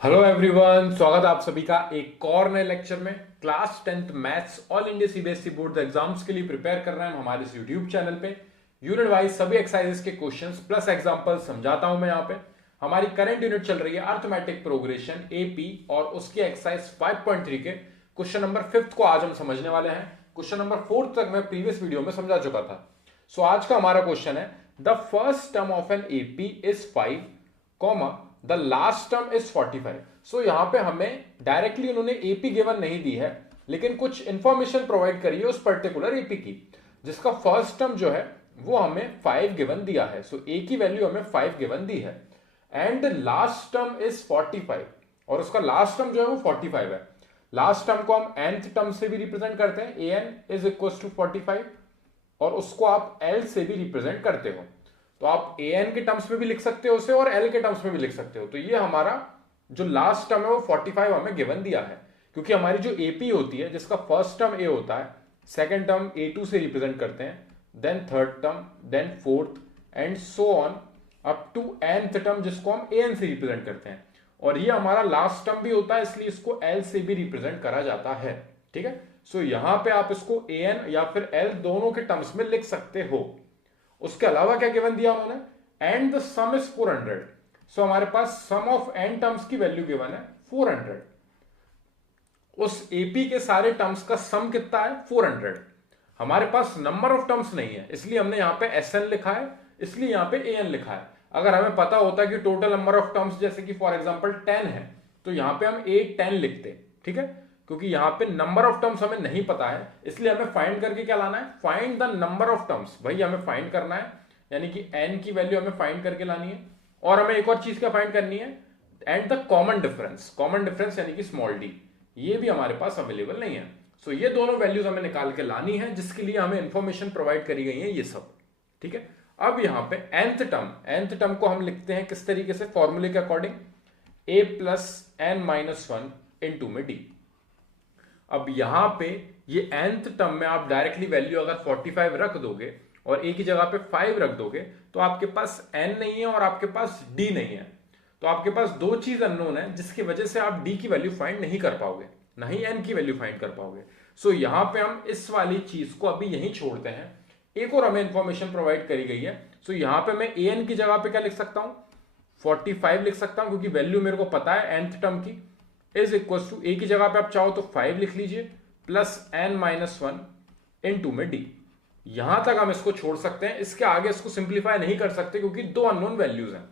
Hello everyone, स्वागत है आप सभी का एक और नए लेक्चर में। Class 10th maths all India CBSE board exams के लिए प्रिपेयर कर रहे हैं हम हमारे इस यूट्यूब चैनल पे। यूनिट वाइज सभी एक्सरसाइजेस के क्वेश्चंस प्लस एग्जांपल समझाता हूं मैं यहाँ पे। हमारी करंट यूनिट चल रही है अर्थमेटिक प्रोग्रेशन एपी और उसकी एक्सरसाइज 5.3 के क्वेश्चन नंबर 5th को आज हम समझने वाले हैं। क्वेश्चन नंबर 4 तक मैं प्रीवियस वीडियो में समझा चुका था। सो आज का हमारा क्वेश्चन है the first term of an AP is 5, the last term is 45। सो यहां पे हमें डायरेक्टली उन्होंने एपी गिवन नहीं दी है, लेकिन कुछ इंफॉर्मेशन प्रोवाइड करी है उस पर्टिकुलर एपी की, जिसका फर्स्ट टर्म जो है वो हमें 5 गिवन दिया है। सो ए की वैल्यू हमें 5 गिवन दी है एंड लास्ट टर्म इज 45 और उसका लास्ट टर्म जो है वो 45 है। लास्ट टर्म को हम nth टर्म से भी रिप्रेजेंट करते हैं, an इज इक्वल टू 45, और उसको आप l से भी रिप्रेजेंट करते हो। तो आप an के टर्म्स में भी लिख सकते हो उसे और l के टर्म्स में भी लिख सकते हो। तो ये हमारा जो लास्ट टर्म है वो 45 हमें गिवन दिया है, क्योंकि हमारी जो एपी होती है जिसका फर्स्ट टर्म a होता है, सेकंड टर्म a2 से रिप्रेजेंट करते हैं, then third term, then fourth and so on up to nth term जिसको हम an से रिप्रेजेंट करते हैं। और ये हमारा लास्ट टर्म भी होता है, इसलिए इसको l से भी रिप्रेजेंट करा जाता है। ठीक है, सो यहां पे आप इसको an या फिर l दोनों के टर्म्स में लिख सकते हो। उसके अलावा क्या गिवन दिया उन्होंने, एंड द सम इज 400। सो हमारे पास सम ऑफ n टर्म्स की वैल्यू गिवन है 400। उस एपी के सारे टर्म्स का सम कितना है 400। हमारे पास नंबर ऑफ टर्म्स नहीं है, इसलिए हमने यहां पे SN लिखा है, इसलिए यहां पे AN लिखा है। अगर हमें पता होता कि टोटल नंबर ऑफ टर्म्स जैसे कि फॉर एग्जांपल 10 है, तो यहां पे हम A10 लिखते। ठीक है, क्योंकि यहां पे नंबर ऑफ टर्म्स हमें नहीं पता है, इसलिए हमें फाइंड करके क्या लाना है, find the number of terms. वही हमें फाइंड करना है, यानी कि n की वैल्यू हमें फाइंड करके लानी है। और हमें एक और चीज क्या फाइंड करनी है, and the common difference. Common difference यानी कि स्मॉल d, ये भी हमारे पास अवेलेबल नहीं है। सो ये दोनों वैल्यूज हमें निकाल के लानी है, जिसके लिए हमें इंफॉर्मेशन प्रोवाइड करी गई है ये सब। ठीक है, अब यहां पे nth टर्म को हम लिखते हैं किस तरीके से, फॉर्मूले के according, a plus n minus 1 into में d। अब यहां पे ये nth टर्म में आप डायरेक्टली वैल्यू अगर 45 रख दोगे और a की जगह पे 5 रख दोगे, तो आपके पास n नहीं है और आपके पास d नहीं है। तो आपके पास दो चीज अननोन है, जिसकी वजह से आप d की वैल्यू फाइंड नहीं कर पाओगे, ना ही n की वैल्यू फाइंड कर पाओगे। सो यहां पे हम इस वाली चीज को अभी यहीं छोड़ते हैं। एक और हमें इंफॉर्मेशन प्रोवाइड करी गई है। सो यहां पे मैं an की जगह पे क्या लिख सकता हूं, 45 लिख सकता हूं, क्योंकि वैल्यू मेरे को पता है nth टर्म की, इज इक्वल टू a की जगह पे आप चाहो तो 5 लिख लीजिए प्लस n माइनस 1 इंटू में d। यहां तक हम इसको छोड़ सकते हैं, इसके आगे इसको सिंप्लीफाई नहीं कर सकते क्योंकि दो अननोन वैल्यूज हैं।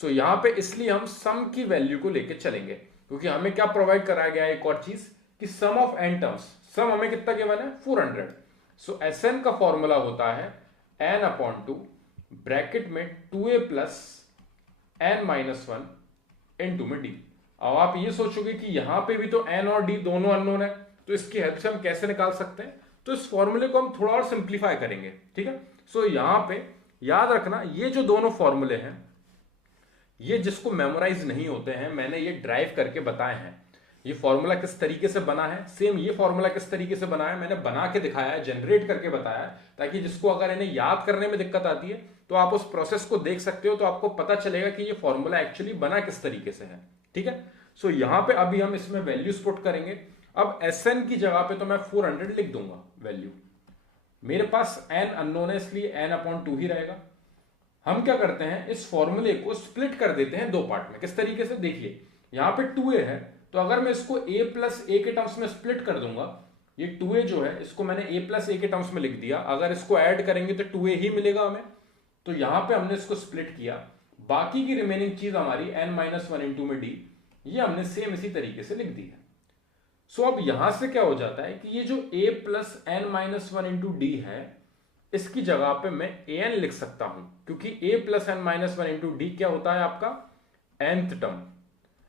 सो यहां पे इसलिए हम सम की वैल्यू को लेके चलेंगे, क्योंकि हमें क्या प्रोवाइड कराया गया है, एक और चीज कि सम ऑफ n टर्म्स, सम हमें कितना गिवन है 400। सो Sn का फॉर्मूला होता है n अपॉन टू ब्रैकेट में 2a plus n minus 1 into में d। अब आप ये सोचोगे कि यहां पे भी तो n और d दोनों अननोन है, तो इसकी हेल्प से हम कैसे निकाल सकते हैं। तो इस फॉर्मूले को हम थोड़ा और सिंप्लीफाई करेंगे। ठीक है, सो यहां पे याद रखना, ये जो दोनों फॉर्मूले हैं, ये जिसको मेमोराइज नहीं होते हैं, मैंने ये ड्राइव करके बताए हैं। ये फॉर्मूला किस तरीके से बना है, सेम ये फॉर्मूला किस तरीके से बना है मैंने बना के दिखाया है, जनरेट करके बताया है, ताकि जिसको अगर इन्हें याद करने में दिक्कत आती है तो आप उस प्रोसेस को देख सकते हो, तो आपको पता चलेगा कि ये फॉर्मूला एक्चुअली बना किस तरीके से है। ठीक है, सो यहां पे अभी हम इसमें वैल्यूज पुट करेंगे। अब Sn की जगह पे तो मैं 400 लिख दूंगा वैल्यू, मेरे पास n अननोन है इसलिए n अपॉन 2 ही रहेगा। हम क्या करते हैं, इस फॉर्मूले को स्प्लिट कर देते हैं दो पार्ट में। किस तरीके से, देखिए यहां पे 2a है, तो अगर मैं इसको a प्लस a के टर्म्स में स्प्लिट कर दूंगा, ये 2a जो है इसको मैंने a प्लस a के टर्म्स में लिख दिया, अगर इसको ऐड करेंगे तो 2a ही मिलेगा हमें। तो यहां पे हमने इसको स्प्लिट किया, बाकी की रिमेनिंग चीज हमारी n माइनस 1 इंटू में d, ये हमने सेम इसी तरीके से लिख दी है। सो अब यहां से क्या हो जाता है कि ये जो a plus n minus 1 into D है, इसकी जगह पे मैं an लिख सकता हूं, क्योंकि a plus n minus 1 into D क्या होता है आपका nth टर्म।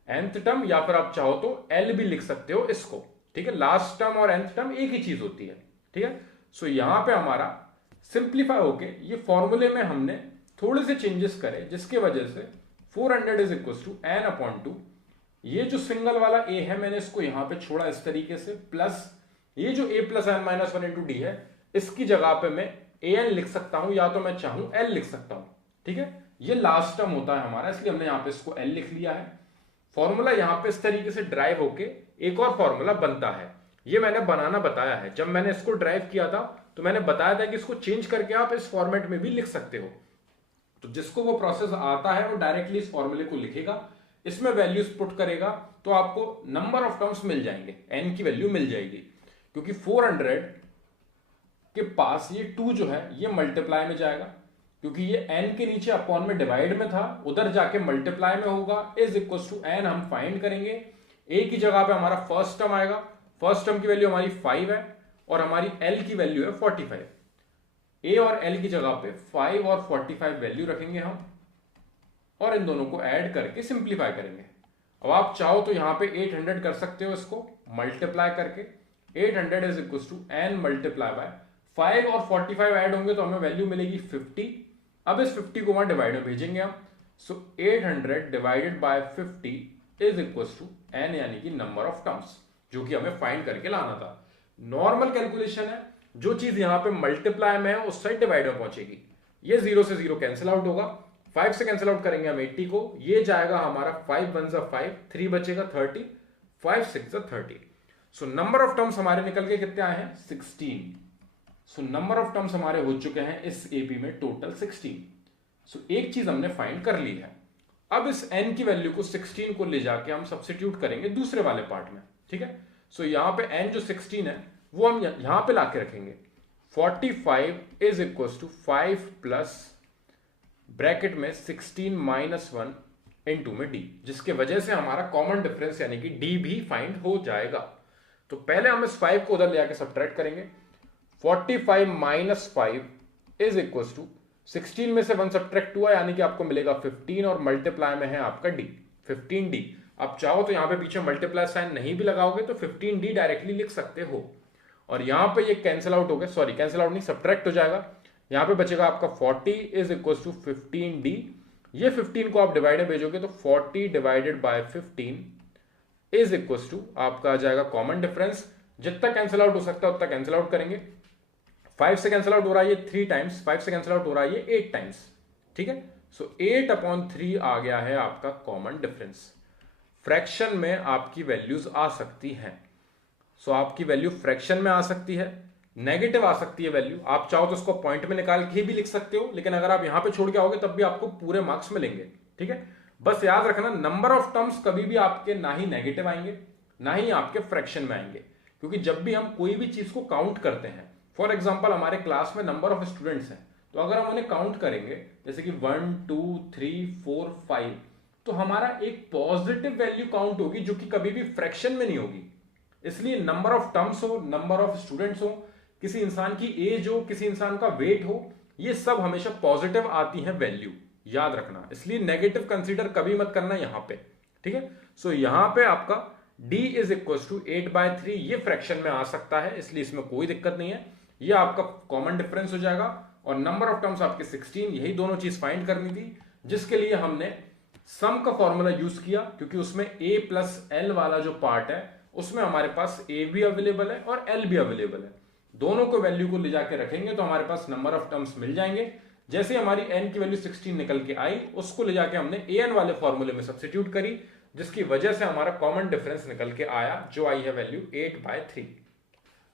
nth टर्म, या फिर आप चाहो तो l भी लिख सकते हो इसको। ठीक है, लास्ट टर्म और nth टर्म एक ही चीज होती है। ठीक है, सो यहां पे हमारा सिंप्लीफाई होके ये फॉर्मूले में हमने थोड़े से चेंजेस करे, जिसके वजह से 400 is equal to n upon 2, ये जो सिंगल वाला a है मैंने इसको यहां पे छोड़ा इस तरीके से, प्लस ये जो a plus n minus 1 into D है, इसकी जगह पे मैं an लिख सकता हूं, या तो मैं चाहूं l लिख सकता हूं। ठीक है, ये लास्ट टर्म होता है हमारा, इसलिए हमने यहां पे इसको l लिख लिया है। फॉर्मूला यहां पे इस तरीके से ड्राइव होके एक और फॉर्मूला बनता है। ये मैंने बनाना बताया है। जब मैंने इसको ड्राइव किया था तो मैंने बताया था कि इसको चेंज करके आप इस फॉर्मेट में भी लिख सकते हो। तो जिसको वो प्रोसेस आता है वो डायरेक्टली इस फॉर्मूले को लिखेगा, इसमें वैल्यूज पुट करेगा तो आपको नंबर ऑफ टर्म्स मिल जाएंगे, एन की वैल्यू मिल जाएगी। क्योंकि 400 के पास ये 2 जो है ये मल्टीप्लाई में जाएगा, क्योंकि ये n के नीचे अपॉन में डिवाइड में था, उधर जाके मल्टीप्लाई में होगा। इज इक्वल टू n हम फाइंड करेंगे। a की जगह पे हमारा फर्स्ट टर्म आएगा, फर्स्ट टर्म की वैल्यू हमारी 5 है और हमारी l की वैल्यू है 45। a और l की जगह पे 5 और 45 वैल्यू रखेंगे हम और इन दोनों को ऐड करके सिंप्लीफाई करेंगे। अब आप चाहो तो यहां पे 800 कर सकते हो, इसको मल्टीप्लाई करके 800 is equal to n multiply by 5 और 45 ऐड होंगे तो हमें वैल्यू मिलेगी 50। अब इस 50 को वहां डिवाइड में भेजेंगे हम। So 800 divided by 50 is equal to n, यानी कि नंबर ऑफ टर्म्स, जो कि हमें फाइंड करके लाना था। नॉर्मल कैलकुलेशन है, जो चीज यहां पे मल्टीप्लाई में है उस साइड डिवाइड में पहुंचेगी। ये 0 से 0 कैंसिल आउट होगा, 5 से कैंसिल आउट करेंगे हम 80 को, ये जाएगा हमारा 5 1 5, 3 बचेगा 30, 5 6 30। सो नंबर ऑफ टर्म्स हमारे निकल के कितने आए हैं 16। सो नंबर ऑफ टर्म्स हमारे हो चुके हैं इस एपी में टोटल 16। सो एक चीज हमने फाइंड कर ली है। अब इस n की वैल्यू को 16 को ले जाके हम सब्स्टिट्यूट करेंगे दूसरे वाले पार्ट में, ठीक है। सो यहां पे n जो 16 है वो हम यहां पे लाके रखेंगे। 45 is equal to 5 plus bracket में 16 माइनस 1 इनटू में d, जिसके वजह से हमारा कॉमन डिफरेंस यानी कि d भी फाइंड हो जाएगा। तो पहले हम इस 5 को उधर ले आके सब्ट्रैक्ट करेंगे। 45 माइनस 5 इज इक्वल टू 16 में से 1 सब्ट्रैक्ट हुआ यानी कि आपको मिलेगा 15 और मल्टीप्लाई में है आपका d 15d। आप चाहो तो यहां पे पीछे मल्टीप्लाई साइन नहीं भी लगाओगे तो 15d डायरेक्टली लिख सकते हो। और यहां पे ये कैंसिल आउट हो गया, सॉरी कैंसिल आउट नहीं, सब्ट्रैक्ट हो जाएगा। यहां पे बचेगा आपका 40 इज इक्वल टू 15d। ये 15 को आप डिवाइड में भेजोगे तो 40 divided by 15 is equal to आपका आ जाएगा कॉमन डिफरेंस। जितना कैंसिल आउट हो सकता है उतना कैंसिल आउट करेंगे। 5 से कैंसिल आउट हो रहा है ये 3 टाइम्स, 5 से कैंसिल आउट हो रहा है ये 8 टाइम्स, ठीक है। सो 8/3 आ गया है आपका कॉमन डिफरेंस। फ्रैक्शन में आपकी वैल्यूज आ सकती हैं। सो आपकी वैल्यू फ्रैक्शन में आ सकती है, नेगेटिव आ सकती है वैल्यू। आप चाहो तो उसको पॉइंट में निकाल के भी लिख सकते हो, लेकिन अगर आप यहां पे छोड़ के आओगे तब भी आपको पूरे मार्क्स मिलेंगे, ठीक है। बस याद रखना नंबर ऑफ टर्म्स कभी भी आपके ना ही नेगेटिव आएंगे ना ही आपके फ्रैक्शन में आएंगे, क्योंकि जब भी हम कोई भी चीज को काउंट करते हैं, फॉर एग्जाम्पल हमारे क्लास में नंबर ऑफ स्टूडेंट्स हैं, तो अगर हम उन्हें काउंट करेंगे जैसे कि 1 2 3 4 5, तो हमारा एक पॉजिटिव वैल्यू काउंट होगी जो कि कभी भी फ्रैक्शन में नहीं होगी। इसलिए नंबर ऑफ टर्म्स हो, नंबर ऑफ स्टूडेंट्स हो, किसी इंसान की एज हो, किसी इंसान का वेट हो, ये सब हमेशा पॉजिटिव आती है वैल्यू, याद रखना। इसलिए नेगेटिव कंसीडर कभी मत करना यहां पे, ठीक है। सो यहां पे आपका d इज इक्वल टू 8/3 ये फ्रैक्शन में आ सकता है, इसलिए इसमें कोई दिक्कत नहीं है, ये आपका कॉमन डिफरेंस हो जाएगा। और नंबर ऑफ टर्म्स आपके 16, यही दोनों चीज फाइंड करनी थी, जिसके लिए हमने सम का फॉर्मूला यूज किया, क्योंकि उसमें a प्लस l वाला जो पार्ट है उसमें हमारे पास a भी अवेलेबल है और l भी अवेलेबल है। दोनों को वैल्यू को ले जाके रखेंगे तो हमारे पास नंबर ऑफ टर्म्स मिल जाएंगे। जैसे हमारी n की वैल्यू 16 निकल के आई, उसको ले जाके हमने an वाले फॉर्मूले में सब्स्टिट्यूट करी, जिसकी वजह से हमारा कॉमन डिफरेंस निकल के आया, जो आई है वैल्यू 8/3।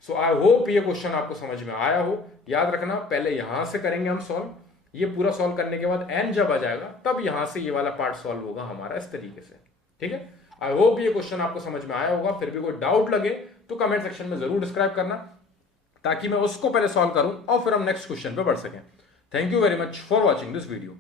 सो आई होप ये क्वेश्चन आपको समझ में आया हो। याद रखना पहले यहां से करेंगे हम सॉल्व, ये पूरा सॉल्व करने के बाद n जब आ जाएगा तब यहां से ये वाला पार्ट सॉल्व होगा हमारा इस तरीके से, ठीक है। आई होप ये क्वेश्चन आपको समझ में आया होगा। फिर भी कोई डाउट लगे तो कमेंट सेक्शन में जरूर डिस्क्राइब करना, ताकि मैं उसको पहले सॉल्व करूं और फिर हम नेक्स्ट क्वेश्चन पे बढ़ सकें। Thank you very much for watching this video.